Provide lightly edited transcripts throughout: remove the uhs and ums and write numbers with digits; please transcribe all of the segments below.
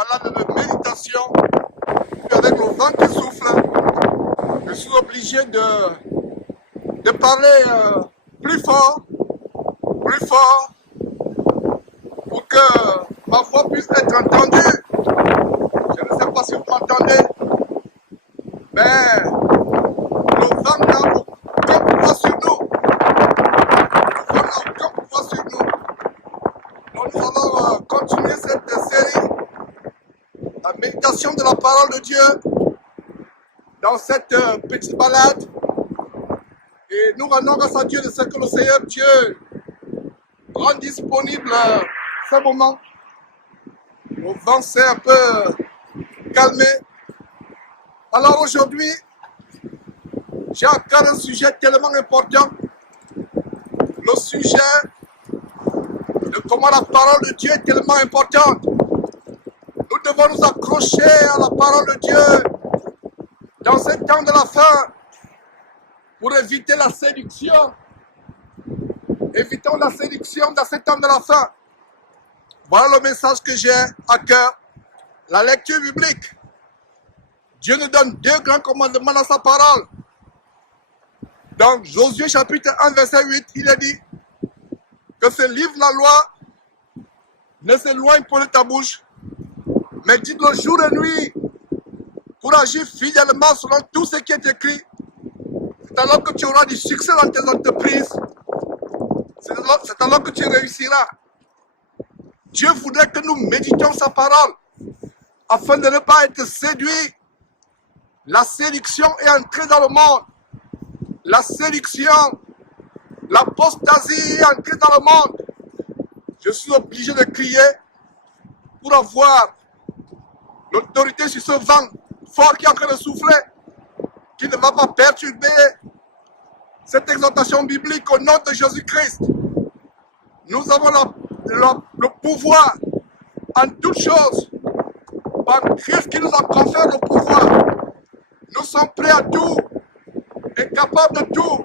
balade de méditation, puis avec le vent qui souffle, je suis obligé de parler plus fort, pour que ma voix puisse être entendue. Je ne sais pas si vous m'entendez, mais le vent n'a aucun pouvoir sur nous. Le vent n'a aucun pouvoir sur nous. Donc nous allons continuer cette série, la méditation de la parole de Dieu, dans cette petite balade. Et nous rendons grâce à Dieu de ce que le Seigneur Dieu rend disponible ce moment. Le vent s'est un peu calmé. Alors aujourd'hui, j'ai encore un sujet tellement important. Le sujet de comment la parole de Dieu est tellement importante. Nous devons nous accrocher à la parole de Dieu dans ce temps de la fin pour éviter la séduction. Évitons la séduction dans ce temps de la fin. Voilà le message que j'ai à cœur. La lecture biblique. Dieu nous donne deux grands commandements dans sa parole. Dans Josué chapitre 1 verset 8, il est dit que ce livre, la loi, ne s'éloigne pas de ta bouche, mais dis-le jour et nuit pour agir fidèlement selon tout ce qui est écrit. C'est alors que tu auras du succès dans tes entreprises. C'est alors que tu réussiras. Dieu voudrait que nous méditions sa parole afin de ne pas être séduits. La séduction est entrée dans le monde. La séduction, l'apostasie est entrée dans le monde. Je suis obligé de crier pour avoir l'autorité sur ce vent fort qui est en train de souffler, qui ne va pas perturber cette exhortation biblique au nom de Jésus-Christ. Nous avons le pouvoir en toutes choses par Christ qui nous a conféré le pouvoir. Nous sommes prêts à tout et capables de tout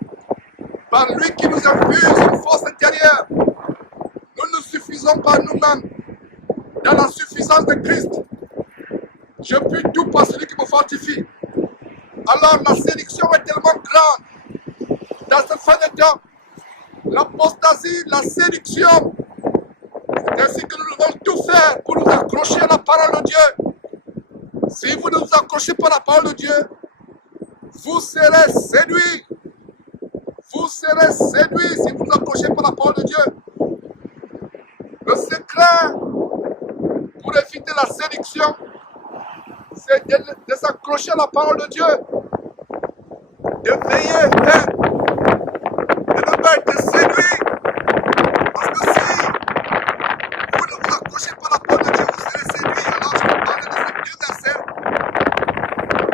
par lui qui nous infuse une force intérieure. Nous ne suffisons pas nous-mêmes. Dans la suffisance de Christ, je puis tout par celui qui me fortifie. Alors la séduction est tellement grande dans cette fin de temps. L'apostasie, la séduction. C'est ainsi que nous devons tout faire pour nous accrocher à la parole de Dieu. Si vous ne vous accrochez pas à la parole de Dieu, vous serez séduits. Vous serez séduits si vous ne vous accrochez pas à la parole de Dieu. Le secret pour éviter la séduction, c'est de s'accrocher à la parole de Dieu. De veiller, de ne pas être séduit. Parce que si vous ne vous accrochez pas à la parole de Dieu, vous serez séduit. Alors je vous parle de ces deux versets.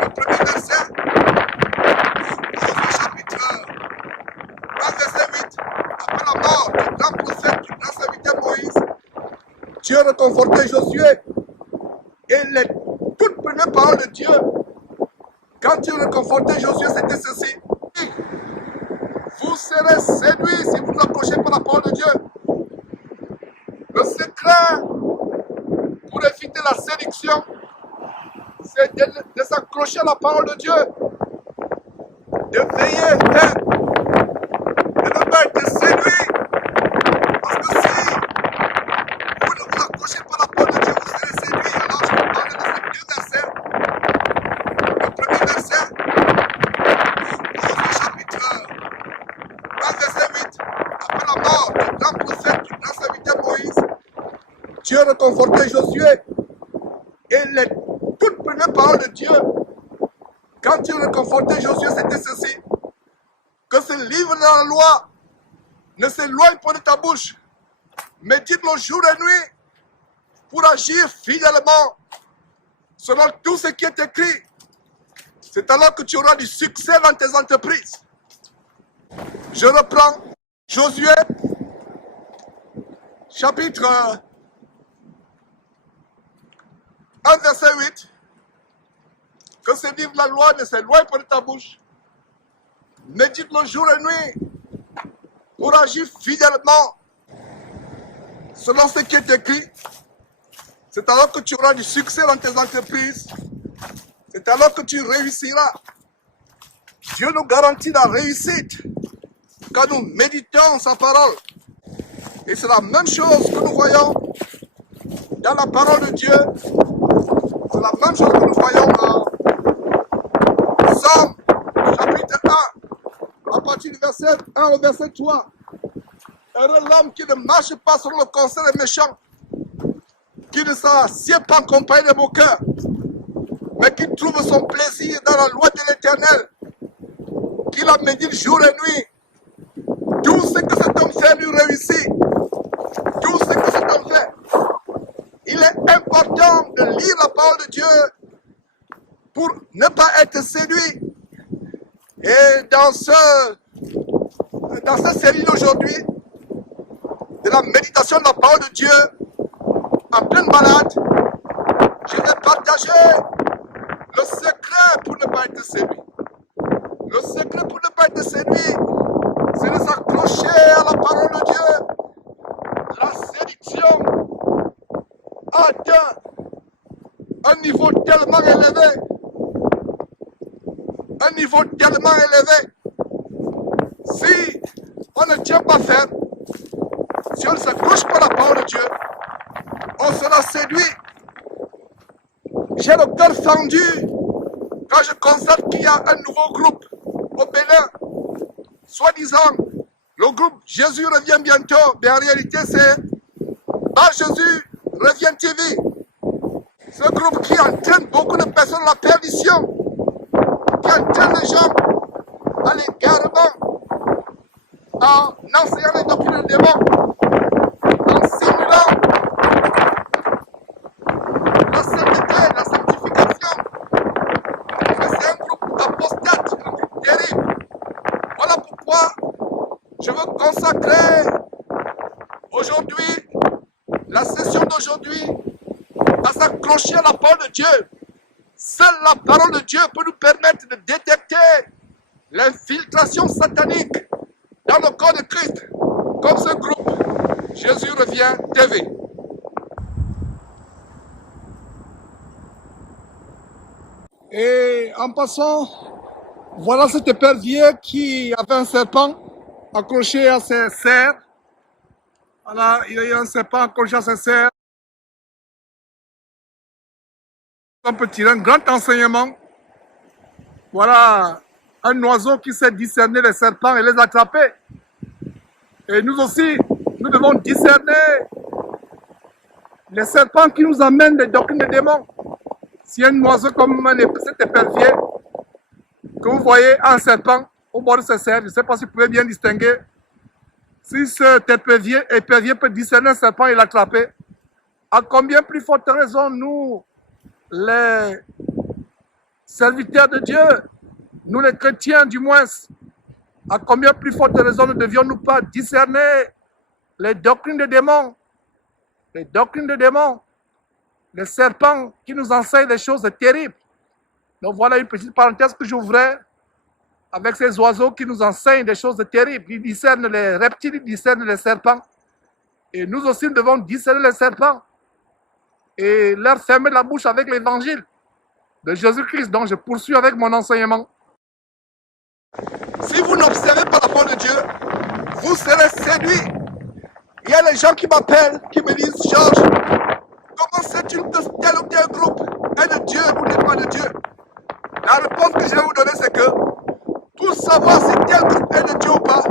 Le premier verset, Josué chapitre 1 verset 8. Après la mort du grand prophète, du grand serviteur Moïse, Dieu réconfortait Josué. Et les toutes premières paroles de Dieu, quand Dieu réconfortait Josué, c'était ceci. Vous serez séduits si vous approchez par la parole de Dieu. Le secret pour éviter la séduction, c'est de s'accrocher à la parole de Dieu. De veiller, de ne pas être séduit. Parce que si vous ne vous accrochez pas à la parole de Dieu, vous serez séduit. Alors je vous parle de ces deux versets. Le premier verset, Josué chapitre 1 verset 8. Après la mort du grand prophète, du grand serviteur Moïse, Dieu réconfortait Josué. Et les toutes premières paroles de Dieu, quand Dieu réconfortait Josué, c'était ceci. Que ce livre de la loi ne s'éloigne pas de ta bouche, mais dis-le jour et nuit pour agir fidèlement selon tout ce qui est écrit. C'est alors que tu auras du succès dans tes entreprises. Je reprends Josué, chapitre 1, verset 8. Que ce livre de la loi ne s'éloigne pas de ta bouche. Médite-le jour et nuit pour agir fidèlement selon ce qui est écrit. C'est alors que tu auras du succès dans tes entreprises. C'est alors que tu réussiras. Dieu nous garantit la réussite quand nous méditons sa parole. Et c'est la même chose que nous voyons dans la parole de Dieu. C'est la même chose que nous voyons dans Psaume chapitre 1, à partir du verset 1 au verset 3. Heureux l'homme qui ne marche pas selon le conseil des méchants, qui ne s'assied pas en compagnie des moqueurs, mais qui trouve son plaisir dans la loi de l'Éternel, qui la médite jour et nuit. Tout ce que cet homme fait lui réussit. Tout ce que cet homme fait. Il est important de lire la parole de Dieu pour ne pas être séduit. Et dans cette série d'aujourd'hui, de la méditation de la parole de Dieu, en pleine balade, je vais partager le secret pour ne pas être séduit. Le secret pour ne pas être séduit, c'est de s'accrocher à la parole de Dieu. La séduction atteint un niveau tellement élevé. Un niveau tellement élevé. Si on ne tient pas ferme, si on ne s'accroche pas à la parole de Dieu, on sera séduit. J'ai le cœur fendu quand je constate qu'il y a un nouveau groupe au Bénin, soi-disant, le groupe Jésus revient bientôt, mais en réalité c'est Bar Jésus revient TV. Ce groupe qui entraîne beaucoup de personnes à la perdition, qui entraîne les gens à l'égarement, en enseignant les doctrines des démons, en simulant la sainteté, la sanctification. C'est un groupe apostate, un groupe terrible. Voilà pourquoi je veux consacrer aujourd'hui, la session d'aujourd'hui, à s'accrocher à la parole de Dieu. Seule la parole de Dieu peut nous permettre de détecter l'infiltration satanique dans le corps de Christ, comme ce groupe Jésus revient TV. Et en passant, voilà cet épervier qui avait un serpent accroché à ses serres. Voilà, il y a eu un serpent accroché à ses serres. On peut tirer un grand enseignement. Voilà un oiseau qui sait discerner les serpents et les attraper. Et nous aussi, nous devons discerner les serpents qui nous amènent des doctrines des démons. Si un oiseau comme cet épervier, que vous voyez un serpent au bord de ses serres, je ne sais pas si vous pouvez bien distinguer. Si cet épervier peut discerner un serpent et l'attraper, à combien plus forte raison nous, les serviteurs de Dieu, nous les chrétiens du moins, à combien plus forte raison ne devions-nous pas discerner les doctrines des démons, les doctrines des démons, les serpents qui nous enseignent des choses terribles. Donc voilà une petite parenthèse que j'ouvrais avec ces oiseaux qui nous enseignent des choses terribles. Ils discernent les reptiles, ils discernent les serpents. Et nous aussi, nous devons discerner les serpents et leur fermer la bouche avec l'évangile de Jésus-Christ. Donc je poursuis avec mon enseignement. Si vous n'observez pas la parole de Dieu, vous serez séduits. Il y a des gens qui m'appellent, qui me disent, Georges, comment sais-tu que tel ou tel groupe est de Dieu ou n'est pas de Dieu? La réponse que je vais vous donner, c'est que pour savoir si tel groupe est de Dieu ou pas,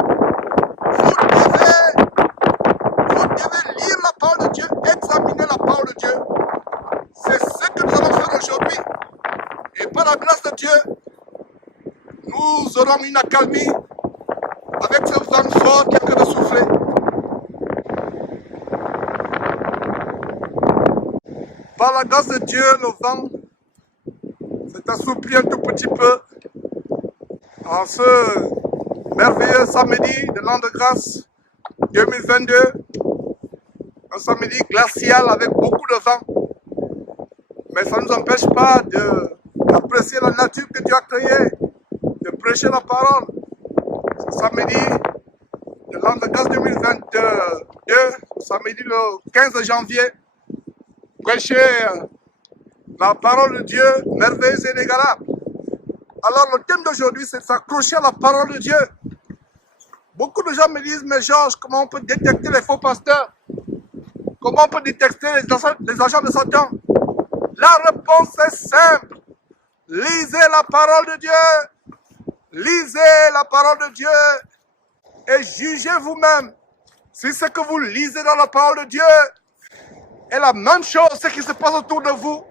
vous devez lire la parole de Dieu, examiner la parole de Dieu. C'est ce que nous allons faire aujourd'hui. Et par la grâce de Dieu, nous aurons une accalmie avec ce vent fort qui est en train de souffler. Par la grâce de Dieu, le vent s'est assoupli un tout petit peu en ce merveilleux samedi de l'an de grâce 2022. Un samedi glacial avec beaucoup de vent. Mais ça ne nous empêche pas d'apprécier la nature que Dieu a créée, de prêcher la parole. Ce samedi de l'an de grâce 2022, samedi le 15 janvier, prêcher la parole de Dieu, merveilleuse et inégalable. Alors le thème d'aujourd'hui, c'est de s'accrocher à la parole de Dieu. Beaucoup de gens me disent, mais Georges, comment on peut détecter les faux pasteurs? Comment on peut détecter les agents de Satan? La réponse est simple. Lisez la parole de Dieu. Lisez la parole de Dieu et jugez vous-même si ce que vous lisez dans la parole de Dieu est la même chose, ce qui se passe autour de vous,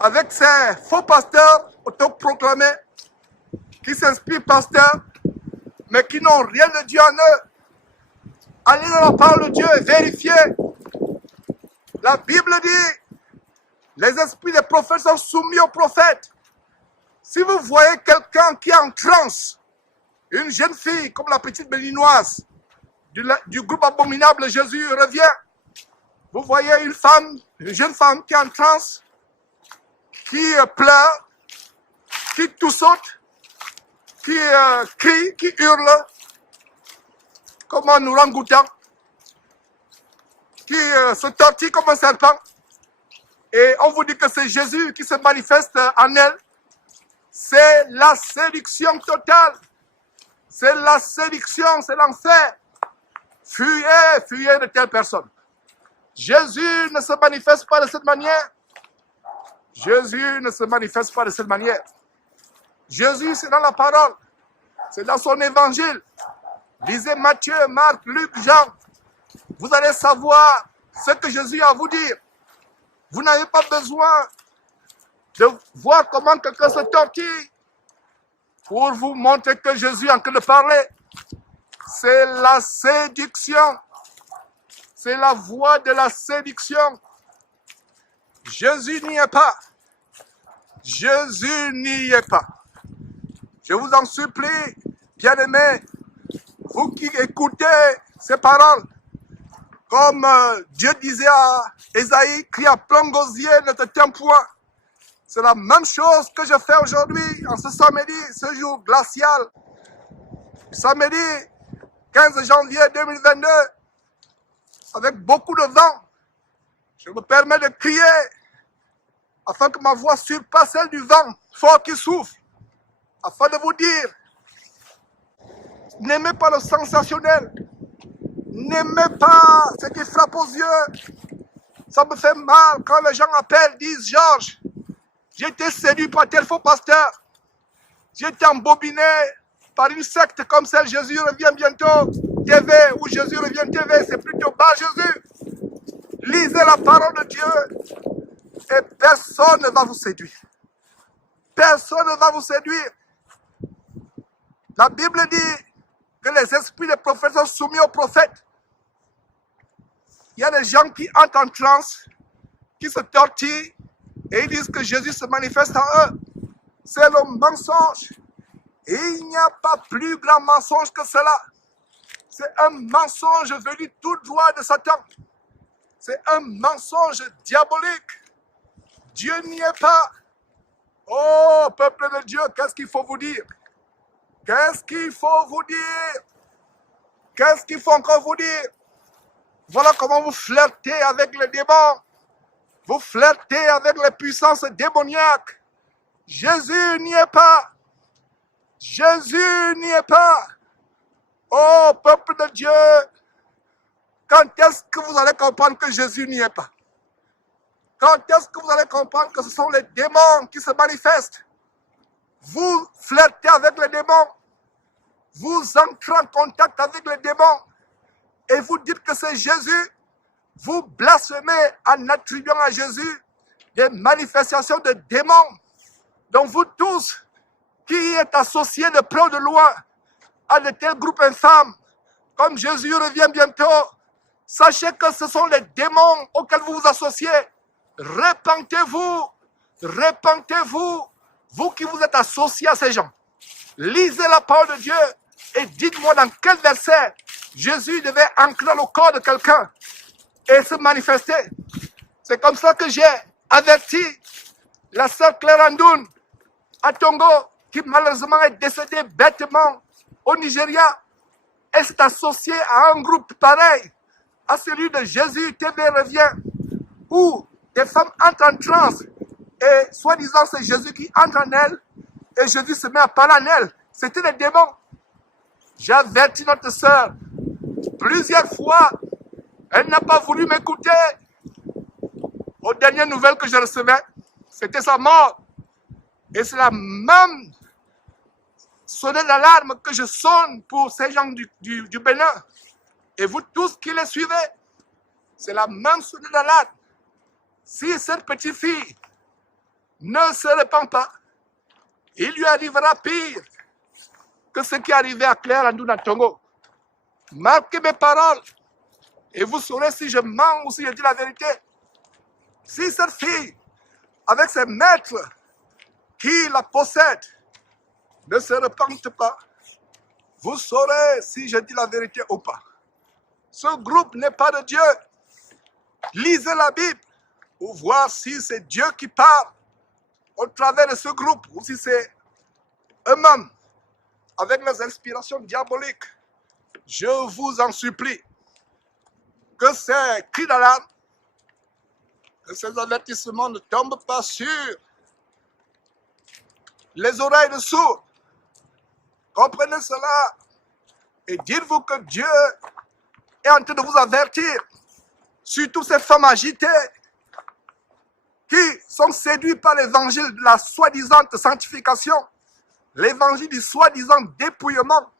avec ces faux pasteurs autoproclamés qui s'inspirent pasteurs, mais qui n'ont rien de Dieu en eux. Allez dans la parole de Dieu et vérifiez. La Bible dit, les esprits des prophètes sont soumis aux prophètes. Si vous voyez quelqu'un qui est en transe, une jeune fille comme la petite béninoise du groupe abominable Jésus revient, vous voyez une jeune femme qui est en transe, qui pleure, qui toussote, qui crie, qui hurle, comme un orang-outan, qui se tortille comme un serpent. Et on vous dit que c'est Jésus qui se manifeste en elle. C'est la séduction totale. C'est la séduction, c'est l'enfer. Fuyez, fuyez de telles personnes. Jésus ne se manifeste pas de cette manière. Jésus ne se manifeste pas de cette manière. Jésus, c'est dans la parole. C'est dans son évangile. Lisez Matthieu, Marc, Luc, Jean. Vous allez savoir ce que Jésus a à vous dire. Vous n'avez pas besoin de voir comment quelqu'un se tortille pour vous montrer que Jésus est en train de parler. C'est la séduction. C'est la voie de la séduction. Jésus n'y est pas. Jésus n'y est pas. Je vous en supplie, bien-aimés, vous qui écoutez ces paroles, comme Dieu disait à Ésaïe, crie à plein gosier, ne te tiens point. C'est la même chose que je fais aujourd'hui, en ce samedi, ce jour glacial. Samedi 15 janvier 2022, avec beaucoup de vent, je me permets de crier afin que ma voix surpasse celle du vent fort qui souffle, afin de vous dire, n'aimez pas le sensationnel, n'aimez pas ce qui frappe aux yeux. Ça me fait mal quand les gens appellent, disent, Georges, j'ai été séduit par tel faux pasteur. J'ai été embobiné par une secte comme celle Jésus revient bientôt TV, ou Jésus revient TV, c'est plutôt bas Jésus. Lisez la parole de Dieu et personne ne va vous séduire. Personne ne va vous séduire. La Bible dit que les esprits des prophètes sont soumis aux prophètes. Il y a des gens qui entrent en transe, qui se tortillent et ils disent que Jésus se manifeste en eux. C'est le mensonge. Et il n'y a pas plus grand mensonge que cela. C'est un mensonge venu tout droit de Satan. C'est un mensonge diabolique. Dieu n'y est pas. Oh, peuple de Dieu, qu'est-ce qu'il faut vous dire? Qu'est-ce qu'il faut vous dire? Qu'est-ce qu'il faut encore vous dire? Voilà comment vous flirtez avec les démons. Vous flirtez avec les puissances démoniaques. Jésus n'y est pas. Jésus n'y est pas. Oh, peuple de Dieu, quand est-ce que vous allez comprendre que Jésus n'y est pas? Quand est-ce que vous allez comprendre que ce sont les démons qui se manifestent? Vous flirtez avec les démons. Vous entrez en contact avec les démons. Et vous dites que c'est Jésus. Vous blasphémez en attribuant à Jésus des manifestations de démons. Donc vous tous qui êtes associés de près ou de loin à de tels groupes infâmes, comme Jésus revient bientôt, sachez que ce sont les démons auxquels vous vous associez. Repentez-vous, repentez-vous, vous qui vous êtes associés à ces gens. Lisez la parole de Dieu et dites-moi dans quel verset Jésus devait entrer dans le corps de quelqu'un et se manifester. C'est comme ça que j'ai averti la sœur Claire Andoun à Tongo, qui malheureusement est décédée bêtement au Nigeria. Elle s'est associée à un groupe pareil à celui de Jésus TV revient, où des femmes entrent en transe et soi-disant c'est Jésus qui entre en elles et Jésus se met à parler en elles. C'était les démons. J'ai averti notre sœur plusieurs fois. Elle n'a pas voulu m'écouter. Aux dernières nouvelles que je recevais, c'était sa mort. Et c'est la même sonnette d'alarme que je sonne pour ces gens du Bénin. Et vous tous qui les suivez, c'est la même sonnette d'alarme. Si cette petite fille ne se répand pas, il lui arrivera pire que ce qui est arrivé à Claire Andouna Tongo. Marquez mes paroles et vous saurez si je mens ou si je dis la vérité. Si cette fille, avec ses maîtres qui la possèdent, ne se repentent pas, vous saurez si je dis la vérité ou pas. Ce groupe n'est pas de Dieu. Lisez la Bible pour voir si c'est Dieu qui parle au travers de ce groupe ou si c'est eux-mêmes avec les inspirations diaboliques. Je vous en supplie que ces cris d'alarme, que ces avertissements ne tombent pas sur les oreilles de sourds. Comprenez cela et dites-vous que Dieu est en train de vous avertir, surtout ces femmes agitées qui sont séduites par l'évangile de la soi-disant sanctification, l'évangile du soi-disant dépouillement.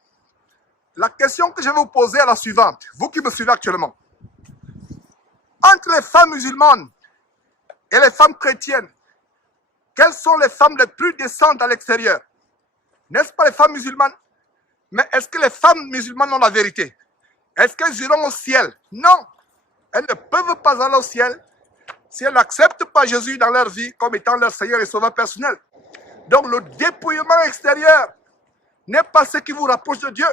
La question que je vais vous poser est la suivante, vous qui me suivez actuellement. Entre les femmes musulmanes et les femmes chrétiennes, quelles sont les femmes les plus décentes à l'extérieur? N'est-ce pas les femmes musulmanes? Mais est-ce que les femmes musulmanes ont la vérité? Est-ce qu'elles iront au ciel? Non. Elles ne peuvent pas aller au ciel si elles n'acceptent pas Jésus dans leur vie comme étant leur Seigneur et Sauveur personnel. Donc le dépouillement extérieur n'est pas ce qui vous rapproche de Dieu.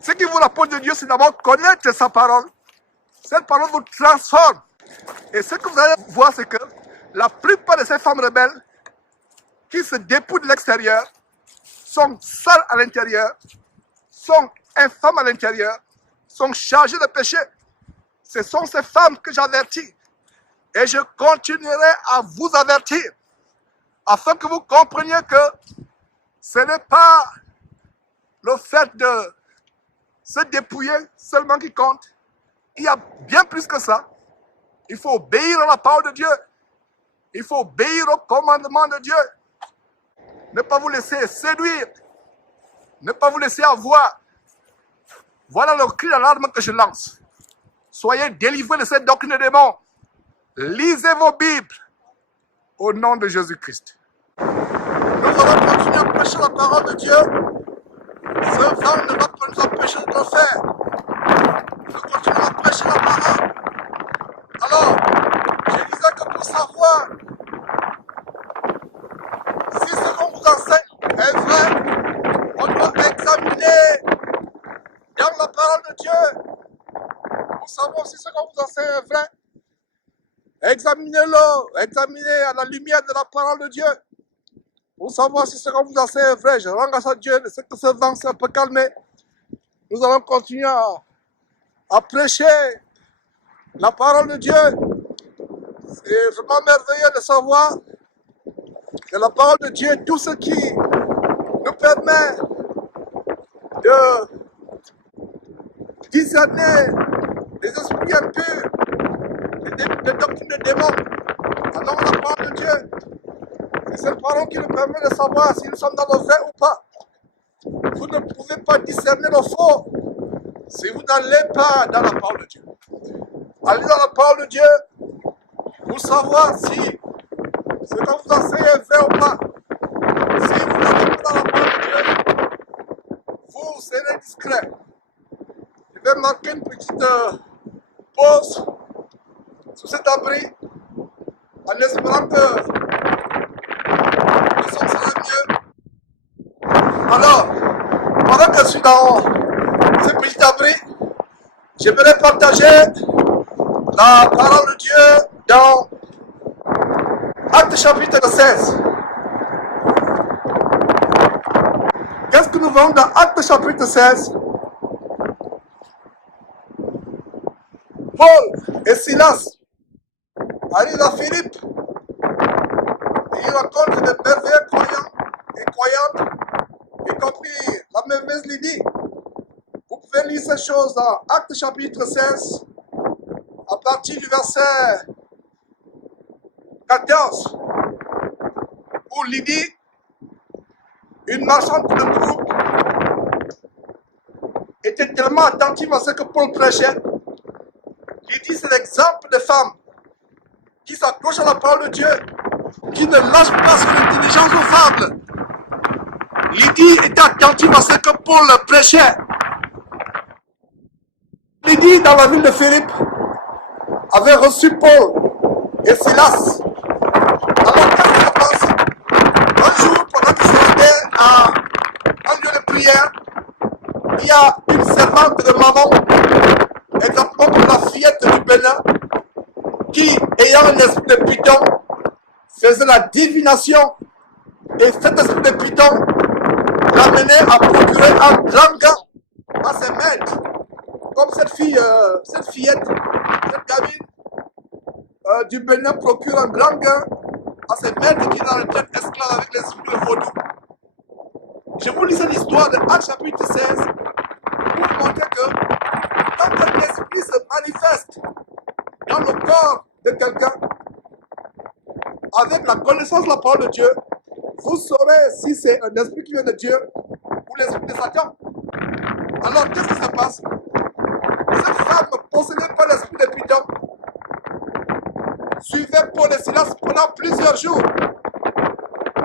Ce qui vous rapproche de Dieu, c'est d'abord connaître sa parole. Cette parole vous transforme. Et ce que vous allez voir, c'est que la plupart de ces femmes rebelles qui se dépouillent de l'extérieur sont sales à l'intérieur, sont infâmes à l'intérieur, sont chargées de péché. Ce sont ces femmes que j'avertis. Et je continuerai à vous avertir afin que vous compreniez que ce n'est pas le fait de se dépouiller seulement qui compte. Il y a bien plus que ça. Il faut obéir à la parole de Dieu. Il faut obéir au commandement de Dieu. Ne pas vous laisser séduire. Ne pas vous laisser avoir. Voilà le cri d'alarme que je lance. Soyez délivrés de cette doctrine des démons. Lisez vos Bibles au nom de Jésus-Christ. Nous allons continuer à prêcher la parole de Dieu. Ce vent ne va pas nous empêcher de le faire. Nous continuons à prêcher la parole. Alors, je disais que pour savoir si ce qu'on vous enseigne est vrai, on doit examiner dans la parole de Dieu. Pour savoir si ce qu'on vous enseigne est vrai, examinez-le, examinez à la lumière de la parole de Dieu. Pour savoir si ce qu'on vous enseigne est vrai, je rends grâce à Dieu de ce que ce vent s'est un peu calmé. Nous allons continuer à prêcher la parole de Dieu. C'est vraiment merveilleux de savoir que la parole de Dieu est tout ce qui nous permet de discerner les esprits impurs, les doctrines de démons. Alors la parole de Dieu, c'est cette parole qui nous permet de savoir si nous sommes dans le vrai ou pas. Vous ne pouvez pas discerner le faux si vous n'allez pas dans la parole de Dieu. Allez dans la parole de Dieu pour savoir si ce qu'on vous enseigne est vrai ou pas. Si vous n'allez pas dans la parole de Dieu, vous serez discret. Je vais marquer une petite pause sous cet abri en espérant que le son sera mieux. Alors, pendant que je suis dans ce petit abri, j'aimerais partager la parole de Dieu dans Actes chapitre 16. Qu'est-ce que nous voyons dans Actes chapitre 16? Paul et Silas arrive à Philippe, et il rencontre des merveilleux croyants et croyantes, y compris la merveilleuse Lydie. Vous pouvez lire ces choses dans Actes chapitre 16, à partir du verset 14, où Lydie, une marchande de groupe, était tellement attentive à ce que Paul prêchait. Lydie, c'est l'exemple de femme qui s'accroche à la parole de Dieu, qui ne lâche pas son intelligence aux fables. Lydie était attentive à ce que Paul prêchait. Lydie, dans la ville de Philippe, avait reçu Paul et Silas. Alors, qu'est-ce qui se passe? Un jour, pendant qu'ils se rendaient à un lieu de prière, il y a une servante de maman, exactement comme la fillette du Bénin, qui, ayant un esprit de python, faisait la divination. Et cet esprit de python l'amenait à procurer un grand gain à ses maîtres. Comme cette fillette, cette gamine du Bénin procure un grand gain à ses maîtres qui est dans le traite esclave avec l'esprit de vaudou. Je vous lis cette histoire de Actes chapitre 16 pour vous montrer que quand un esprit se manifeste dans le corps de quelqu'un, avec la connaissance de la parole de Dieu, vous saurez si c'est un esprit qui vient de Dieu ou l'esprit de Satan. Alors, qu'est-ce qui se passe? Cette femme possédée par l'esprit de python suivait Paul et Silas pendant plusieurs jours.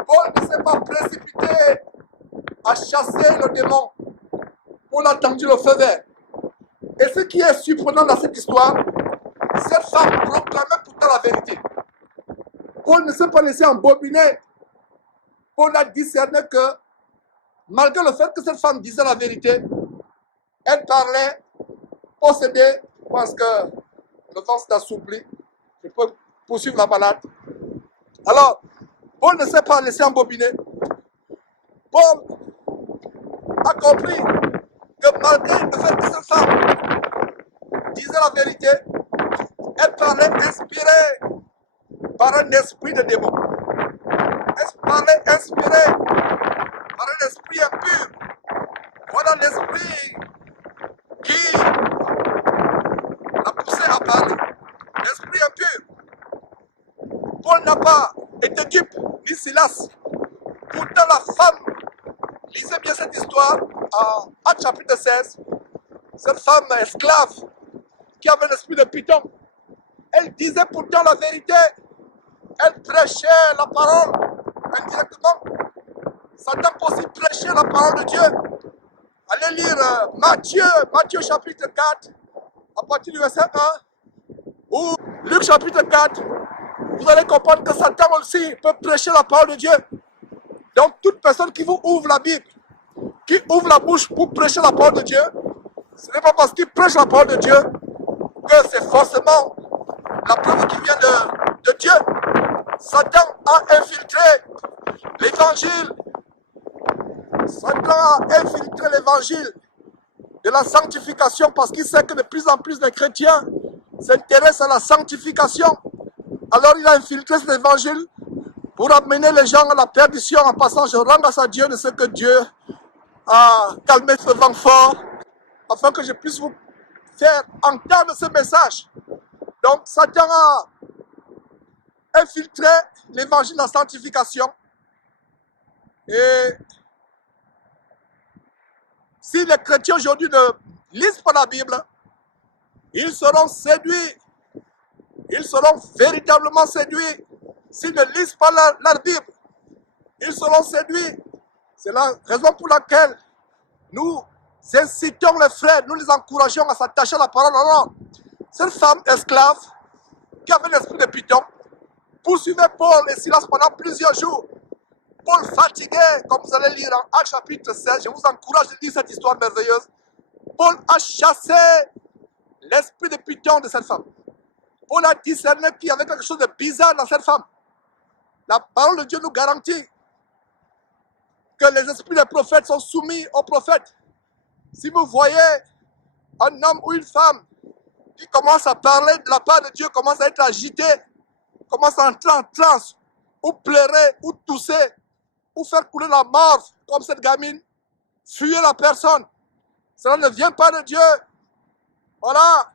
Paul ne s'est pas précipité à chasser le démon. Paul a tendu le feu vert. Et ce qui est surprenant dans cette histoire, cette femme proclamait pourtant la vérité. Paul ne s'est pas laissé embobiner. Paul a discerné que, malgré le fait que cette femme disait la vérité, elle parlait possédée parce que le vent s'est assoupli. Je peux poursuivre la balade. Alors, Paul ne s'est pas laissé embobiner. Paul a compris que malgré le fait que cette femme disait la vérité, elle parlait inspirée par un esprit de démon. Elle parlait inspirée par un esprit impur. Voilà l'esprit qui l'a poussé à parler. L'esprit impur. Paul n'a pas été dupe, ni Silas. Pourtant, la femme, lisez bien cette histoire, en Actes chapitre 16, cette femme esclave qui avait l'esprit de python, elle disait pourtant la vérité, elle prêchait la parole indirectement. Satan peut aussi prêcher la parole de Dieu. Allez lire Matthieu chapitre 4, à partir du verset 1, ou Luc chapitre 4, vous allez comprendre que Satan aussi peut prêcher la parole de Dieu. Donc toute personne qui vous ouvre la Bible, qui ouvre la bouche pour prêcher la parole de Dieu, ce n'est pas parce qu'il prêche la parole de Dieu que c'est forcément la preuve qui vient de Dieu. Satan a infiltré l'évangile. Satan a infiltré l'évangile de la sanctification parce qu'il sait que de plus en plus de chrétiens s'intéressent à la sanctification. Alors il a infiltré cet évangile pour amener les gens à la perdition en passant, je rends grâce à Dieu de ce que Dieu a calmé ce vent fort afin que je puisse vous faire entendre ce message. Donc Satan a infiltré l'évangile de la sanctification. Et si les chrétiens aujourd'hui ne lisent pas la Bible, ils seront séduits. Ils seront véritablement séduits s'ils ne lisent pas la Bible. Ils seront séduits. C'est la raison pour laquelle nous incitons les frères, nous les encourageons à s'attacher à la parole. Alors, cette femme esclave qui avait l'esprit de python poursuivait Paul et Silas pendant plusieurs jours. Paul fatigué, comme vous allez lire en Actes chapitre 16, je vous encourage de lire cette histoire merveilleuse. Paul a chassé l'esprit de python de cette femme. Paul a discerné qu'il y avait quelque chose de bizarre dans cette femme. La parole de Dieu nous garantit que les esprits des prophètes sont soumis aux prophètes. Si vous voyez un homme ou une femme qui commence à parler de la part de Dieu, commence à être agité, commence à entrer en transe, ou pleurer, ou tousser, ou faire couler la mort, comme cette gamine, fuyez la personne. Cela ne vient pas de Dieu. Voilà,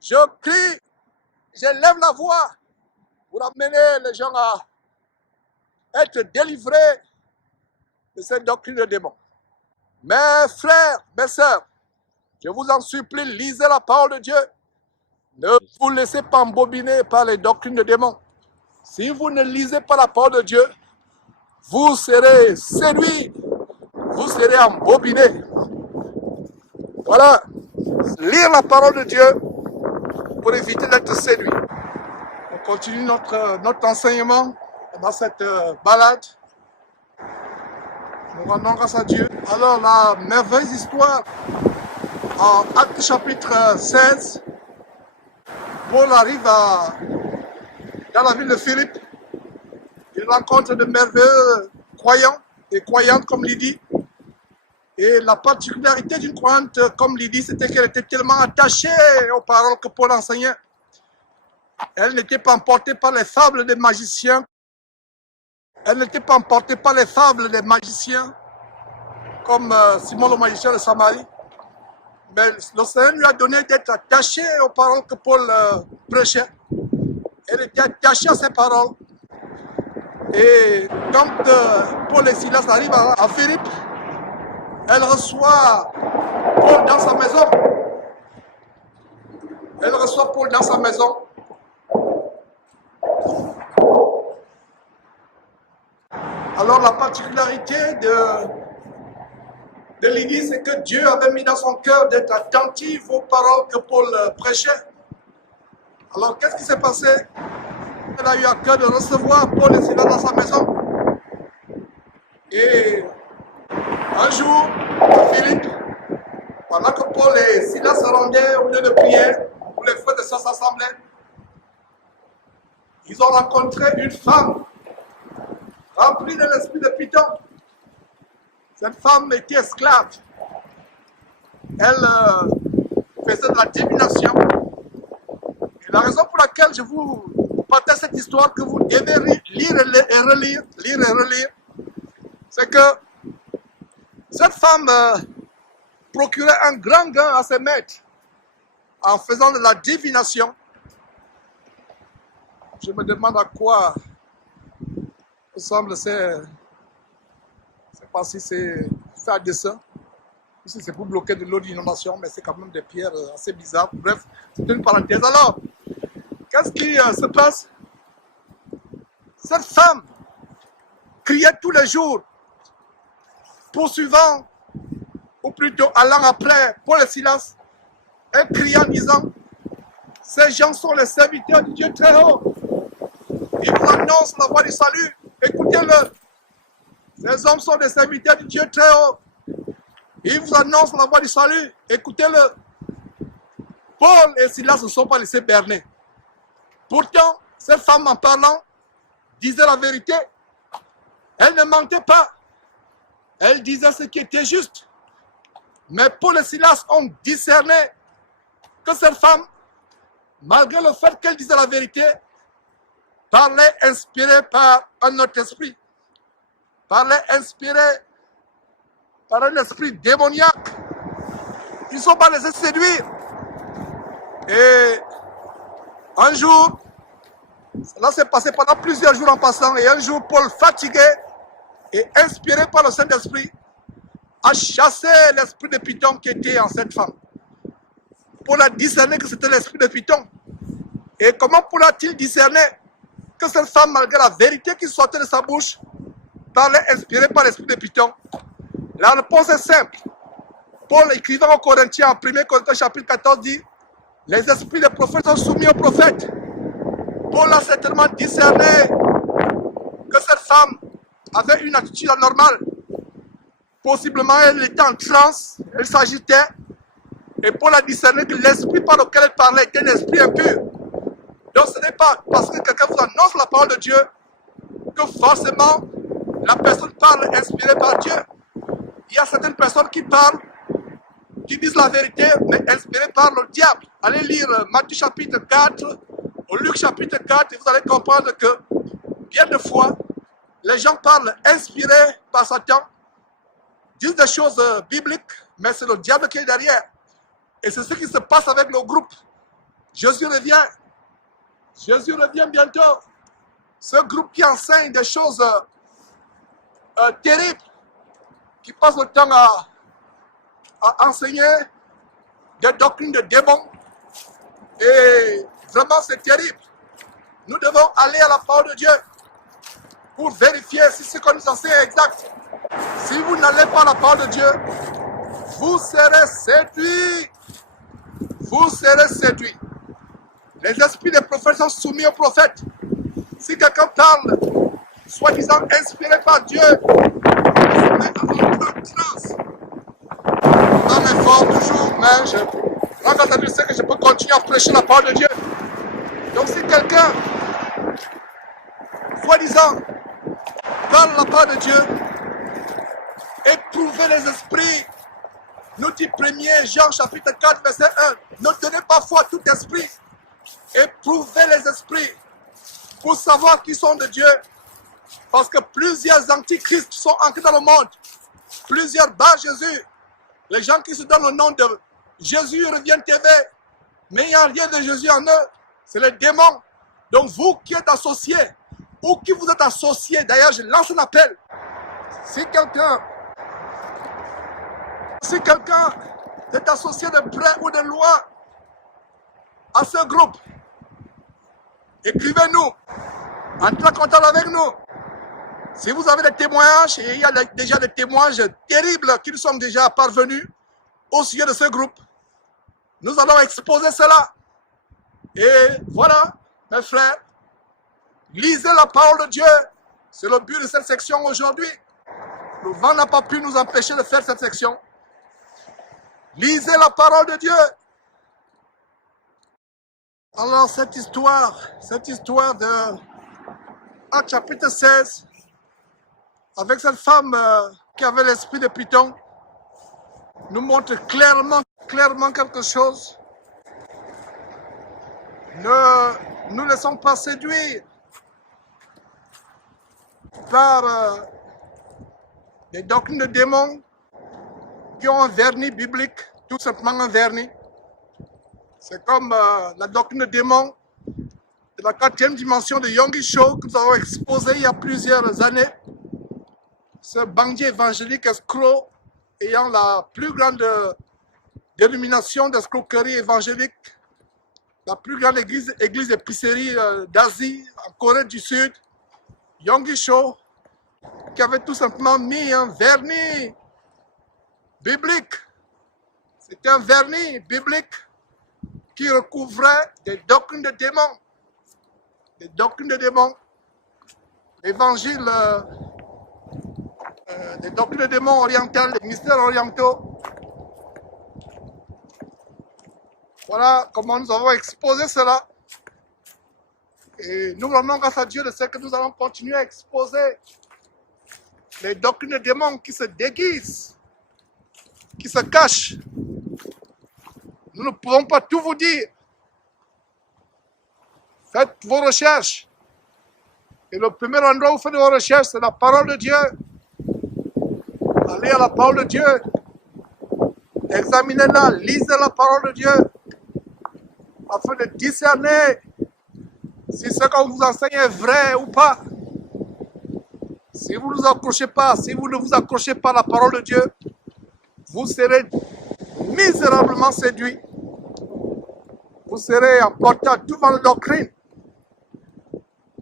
je crie, j'élève la voix pour amener les gens à être délivrés de cette doctrine de démons. Mes frères, mes sœurs, je vous en supplie, lisez la parole de Dieu. Ne vous laissez pas embobiner par les doctrines de démons. Si vous ne lisez pas la parole de Dieu, vous serez séduits, vous serez embobinés. Voilà, lire la parole de Dieu pour éviter d'être séduit. On continue notre enseignement dans cette balade. Nous rendons grâce à Dieu. Alors, la merveilleuse histoire en Actes chapitre 16, Paul arrive dans la ville de Philippe. Il rencontre de merveilleux croyants et croyantes comme Lydie. Et la particularité d'une croyante comme Lydie, c'était qu'elle était tellement attachée aux paroles que Paul enseignait. Elle n'était pas emportée par les fables des magiciens. Elle n'était pas emportée par les fables des magiciens, comme Simon le magicien de Samarie. Mais le Seigneur lui a donné d'être attachée aux paroles que Paul prêchait. Elle était attachée à ces paroles. Et quand Paul et Silas arrivent à Philippe, elle reçoit Paul dans sa maison. Elle reçoit Paul dans sa maison. Alors la particularité de Lydie, c'est que Dieu avait mis dans son cœur d'être attentif aux paroles que Paul prêchait. Alors qu'est-ce qui s'est passé? Elle a eu à cœur de recevoir Paul et Silas dans sa maison. Et un jour, à Philippe, pendant que Paul et Silas se rendaient au lieu de prière, où les frères de sœurs s'assemblaient, ils ont rencontré une femme remplie de l'esprit de Python. Cette femme était esclave. Elle faisait de la divination. Et la raison pour laquelle je vous partage cette histoire que vous devez lire et relire, c'est que cette femme procurait un grand gain à ses maîtres en faisant de la divination. Je me demande à quoi ressemble c'est pas si c'est fait à dessein, si c'est pour bloquer de l'eau d'inondation, mais c'est quand même des pierres assez bizarres. Bref, c'est une parenthèse. Alors, qu'est-ce qui se passe? Cette femme criait tous les jours, poursuivant, ou plutôt allant après Paul et Silas, et criant en disant, ces gens sont les serviteurs du Dieu très haut. Ils vous annoncent la voie du salut. Écoutez-le. Ces hommes sont des serviteurs du Dieu très haut. Ils vous annoncent la voie du salut. Écoutez-le. Paul et Silas ne sont pas laissés berner. Pourtant, cette femme en parlant disait la vérité. Elle ne mentait pas. Elle disait ce qui était juste. Mais Paul et Silas ont discerné que cette femme, malgré le fait qu'elle disait la vérité, parlait inspirée par un autre esprit. Parlait inspirée par un esprit démoniaque. Ils ne sont pas laissés séduire. Et un jour, cela s'est passé pendant plusieurs jours en passant, et un jour, Paul, fatigué et inspiré par le Saint-Esprit, a chassé l'esprit de Python qui était en cette femme. Paul a discerné que c'était l'esprit de Python. Et comment Paul a-t-il discerné que cette femme, malgré la vérité qui sortait de sa bouche, parlait inspirée par l'esprit de Python? La réponse est simple. Paul, écrivant aux Corinthiens en 1 Corinthiens chapitre 14, dit « Les esprits des prophètes sont soumis aux prophètes ». Paul a certainement discerné que cette femme avait une attitude anormale. Possiblement, elle était en transe, elle s'agitait. Et Paul a discerné que l'esprit par lequel elle parlait était un esprit impur. Donc ce n'est pas parce que quelqu'un vous annonce la parole de Dieu que forcément la personne parle inspirée par Dieu. Il y a certaines personnes qui parlent, qui disent la vérité, mais inspirées par le diable. Allez lire Matthieu chapitre 4, Au Luc chapitre 4, vous allez comprendre que bien de fois, les gens parlent inspirés par Satan, disent des choses bibliques, mais c'est le diable qui est derrière. Et c'est ce qui se passe avec le groupe. Jésus revient. Jésus revient bientôt. Ce groupe qui enseigne des choses terribles, qui passe le temps à enseigner des doctrines de démons. Et vraiment, c'est terrible. Nous devons aller à la parole de Dieu pour vérifier si ce qu'on nous enseigne est exact. Si vous n'allez pas à la parole de Dieu, vous serez séduits. Vous serez séduits. Les esprits des prophètes sont soumis aux prophètes. Si quelqu'un parle, soi-disant inspiré par Dieu, on met en transe. Un effort toujours, mais je rends grâce à Dieu, c'est que je peux continuer à prêcher la parole de Dieu. Donc si quelqu'un, soi-disant, parle la parole de Dieu, éprouvez les esprits, nous dit 1er Jean chapitre 4 verset 1, ne donnez pas foi à tout esprit, éprouvez les esprits pour savoir qui sont de Dieu, parce que plusieurs antichrists sont entrés dans le monde, plusieurs bas Jésus, les gens qui se donnent le nom de Jésus revient TV, mais il n'y a rien de Jésus en eux, c'est les démons. Donc vous qui êtes associés, ou qui vous êtes associés, d'ailleurs je lance un appel, si quelqu'un est associé de près ou de loin à ce groupe, écrivez-nous, entrez en contact avec nous. Si vous avez des témoignages, et il y a déjà des témoignages terribles qui nous sont déjà parvenus au sujet de ce groupe, nous allons exposer cela. Et voilà, mes frères, lisez la parole de Dieu. C'est le but de cette section aujourd'hui. Le vent n'a pas pu nous empêcher de faire cette section. Lisez la parole de Dieu. Alors cette histoire de Actes chapitre 16, avec cette femme qui avait l'esprit de Python, nous montre clairement quelque chose. Ne nous laissons pas séduire par des doctrines de démons qui ont un vernis biblique, tout simplement un vernis. C'est comme la doctrine de démons de la 4e dimension de Yonggi Cho que nous avons exposé il y a plusieurs années. Ce bandit évangélique escroc ayant la plus grande dénomination d'escroquerie évangélique, la plus grande église épicerie d'Asie, en Corée du Sud, Yonggi Cho, qui avait tout simplement mis un vernis biblique. C'était un vernis biblique qui recouvrait des doctrines de démons. Des doctrines de démons. L'évangile des doctrines de démons orientales, des mystères orientaux. Voilà comment nous avons exposé cela. Et nous rendons grâce à Dieu de ce que nous allons continuer à exposer les doctrines de démons qui se déguisent, qui se cachent. Nous ne pouvons pas tout vous dire. Faites vos recherches. Et le premier endroit où vous faites vos recherches, c'est la parole de Dieu. Allez à la parole de Dieu. Examinez-la, lisez la parole de Dieu, afin de discerner si ce qu'on vous enseigne est vrai ou pas. Si vous ne vous accrochez pas, si vous ne vous accrochez pas à la parole de Dieu, vous serez misérablement séduits. Vous serez emportés devant la doctrine.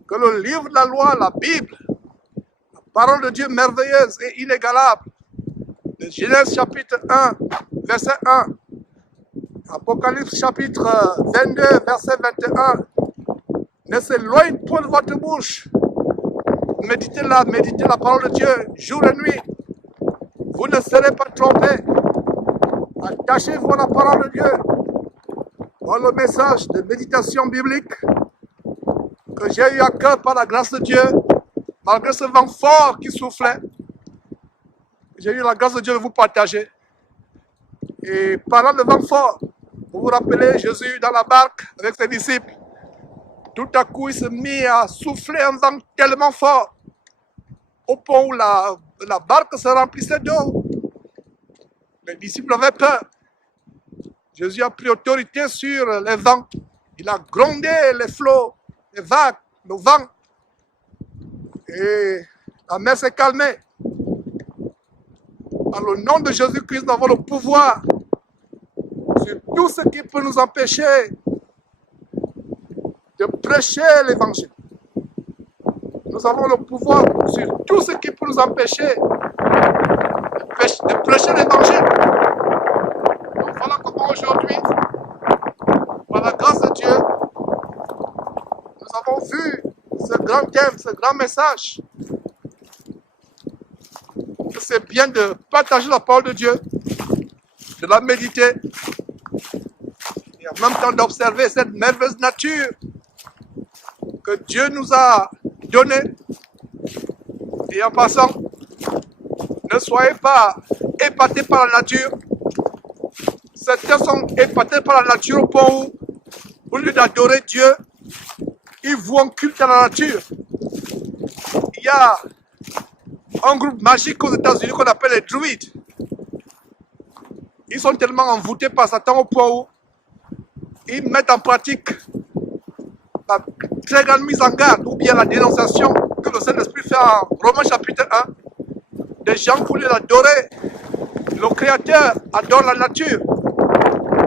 Que le livre de la loi, la Bible, la parole de Dieu merveilleuse et inégalable, de Genèse chapitre 1, verset 1, Apocalypse chapitre 22, verset 21, ne s'éloigne point de votre bouche. Méditez la parole de Dieu jour et nuit. Vous ne serez pas trompés. Attachez-vous à la parole de Dieu. Voilà le message de méditation biblique que j'ai eu à cœur par la grâce de Dieu, malgré ce vent fort qui soufflait. J'ai eu la grâce de Dieu de vous partager. Et parlant de vent fort, vous vous rappelez Jésus dans la barque avec ses disciples. Tout à coup, il se mit à souffler un vent tellement fort au point où la barque se remplissait d'eau. Les disciples avaient peur. Jésus a pris autorité sur les vents. Il a grondé les flots, les vagues, le vent. Et la mer s'est calmée. Dans le nom de Jésus-Christ, nous avons le pouvoir sur tout ce qui peut nous empêcher de prêcher l'évangile. Nous avons le pouvoir sur tout ce qui peut nous empêcher de prêcher l'évangile. Donc voilà comment aujourd'hui, par la grâce de Dieu, nous avons vu ce grand thème, ce grand message. C'est bien de partager la parole de Dieu, de la méditer, et en même temps d'observer cette merveilleuse nature que Dieu nous a donnée. Et en passant, ne soyez pas épatés par la nature. Certains sont épatés par la nature au point où, au lieu d'adorer Dieu, ils vouent un culte à la nature. Il y a un groupe magique aux États-Unis qu'on appelle les druides. Ils sont tellement envoûtés par Satan au point où ils mettent en pratique la très grande mise en garde ou bien la dénonciation que le Saint-Esprit fait en Romains chapitre 1. Des gens qui voulaient adorer le Créateur, adorent la nature.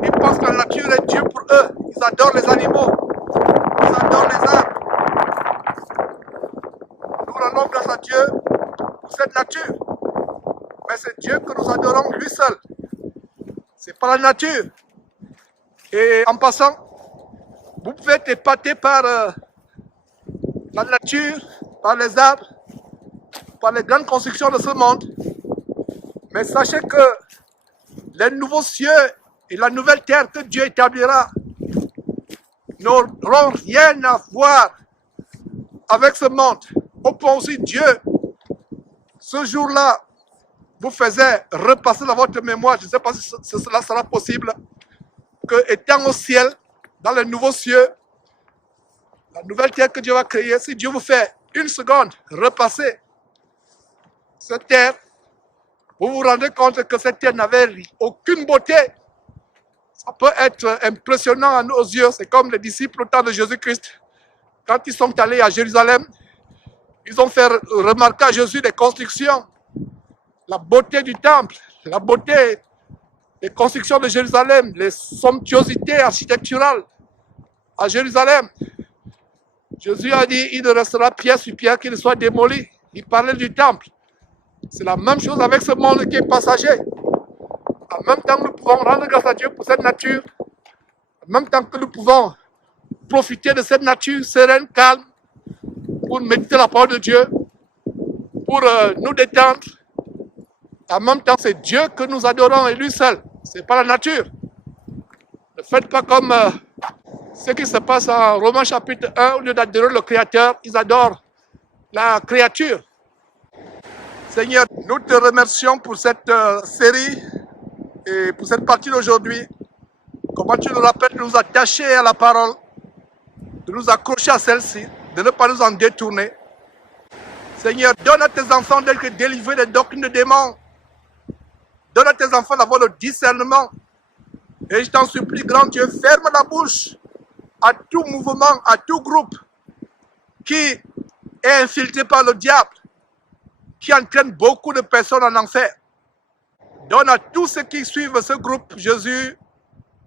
Ils pensent que la nature est Dieu pour eux. Ils adorent les animaux. Ils adorent les arbres. Nous rendons grâce à Dieu pour cette nature. Mais c'est Dieu que nous adorons lui seul. C'est pas la nature. Et en passant, vous pouvez être épaté par la nature, par les arbres, par les grandes constructions de ce monde. Mais sachez que les nouveaux cieux et la nouvelle terre que Dieu établira n'auront rien à voir avec ce monde. Au point aussi Dieu, ce jour-là, vous faisait repasser dans votre mémoire, je ne sais pas si cela sera possible, que étant au ciel, dans les nouveaux cieux, la nouvelle terre que Dieu va créer, si Dieu vous fait une seconde repasser cette terre, vous vous rendez compte que cette terre n'avait aucune beauté. Ça peut être impressionnant à nos yeux. C'est comme les disciples au temps de Jésus-Christ. Quand ils sont allés à Jérusalem, ils ont fait remarquer à Jésus les constructions, la beauté du temple, la beauté des constructions de Jérusalem, les somptuosités architecturales à Jérusalem. Jésus a dit, il ne restera pierre sur pierre qui ne soit démoli. Il parlait du temple. C'est la même chose avec ce monde qui est passager. En même temps que nous pouvons rendre grâce à Dieu pour cette nature, en même temps que nous pouvons profiter de cette nature sereine, calme, pour méditer la parole de Dieu, pour nous détendre. En même temps, c'est Dieu que nous adorons et lui seul. Ce n'est pas la nature. Ne faites pas comme ce qui se passe en Romains chapitre 1, au lieu d'adorer le Créateur, ils adorent la créature. Seigneur, nous te remercions pour cette série et pour cette partie d'aujourd'hui. Comment tu nous rappelles de nous attacher à la parole, de nous accrocher à celle-ci, de ne pas nous en détourner. Seigneur, donne à tes enfants d'être délivrés des doctrines de démons. Donne à tes enfants d'avoir le discernement. Et je t'en supplie, grand Dieu, ferme la bouche à tout mouvement, à tout groupe qui est infiltré par le diable, qui entraîne beaucoup de personnes en enfer. Donne à tous ceux qui suivent ce groupe Jésus,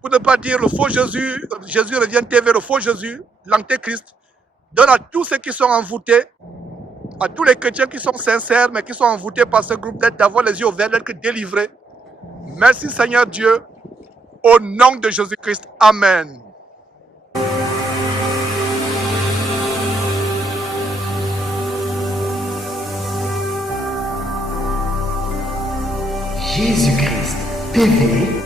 pour ne pas dire le faux Jésus, Jésus revient TV, le faux Jésus, l'antéchrist. Donne à tous ceux qui sont envoûtés, à tous les chrétiens qui sont sincères, mais qui sont envoûtés par ce groupe, d'avoir les yeux ouverts, d'être délivrés. Merci Seigneur Dieu, au nom de Jésus-Christ. Amen. Jésus-Christ TV,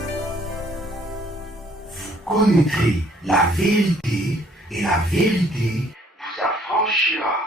vous connaîtrez la vérité et la vérité vous affranchira.